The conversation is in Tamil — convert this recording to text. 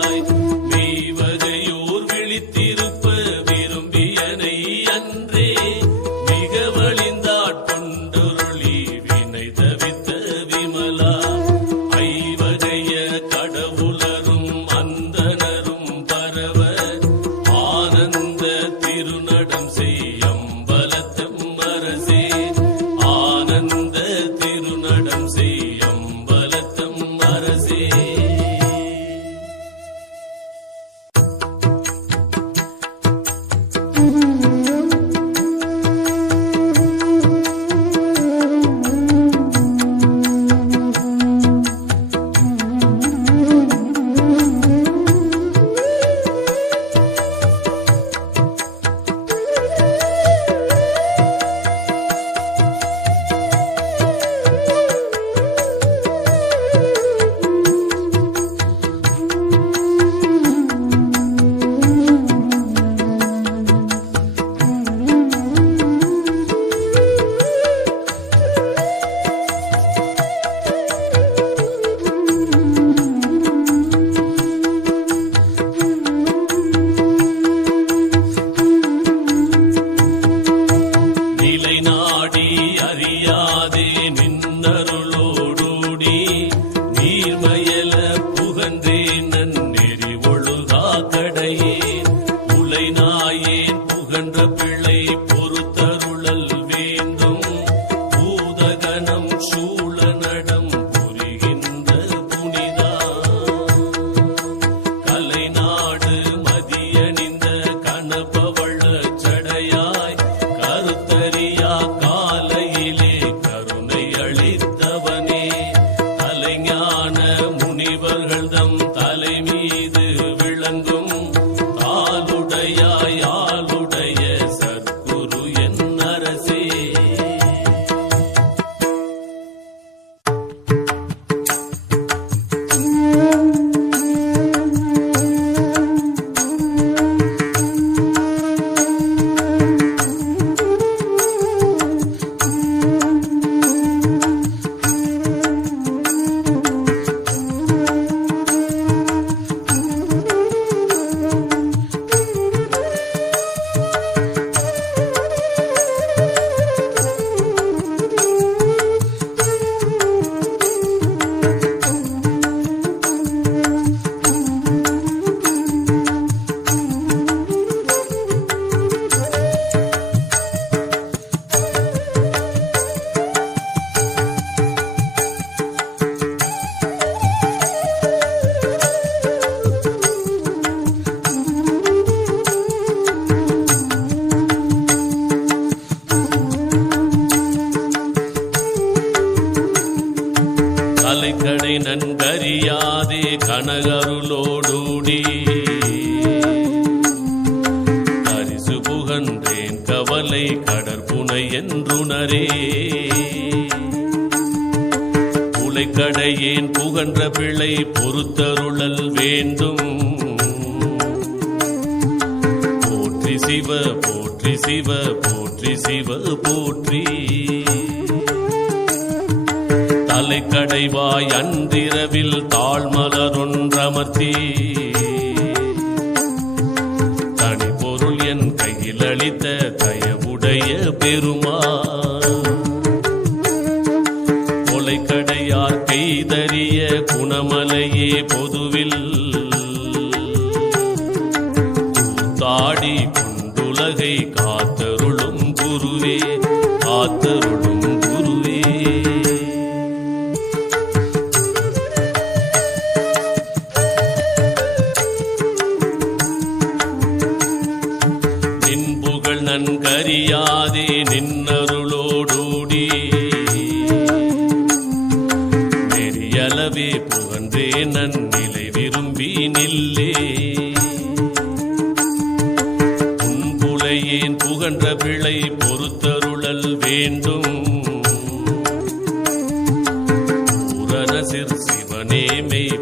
night. கண்ட பிள்ளை கருணை நன்கறியாதே கனகருளோடூடி. தரிசு புகன்றேன் கவலை கடற்புனை என்றுணரே. கடையேன் புகன்ற பிழை பொறுத்தருளல் வேண்டும். போற்றி சிவ போற்றி சிவ போற்றி சிவ போற்றி. தலைக்கடைவாய் அன்றிரவில் தாழ்மலரொன்றமர்த்தி. தனி பொருள் என் கையில் அளித்த தயவுடைய பெருமா கொலைக்கடையார் பெய்தறிய குணமலையே பொதுவில். தாடி கொண்டுலகை காத்தருளும் குருவே. புகன்றே நன்னிலை விரும்பி நில்லே. புன்புலையேன் புகன்ற பிழை பொறுத்தருளல் வேண்டும். பூரண சிற் சிவனே மெய்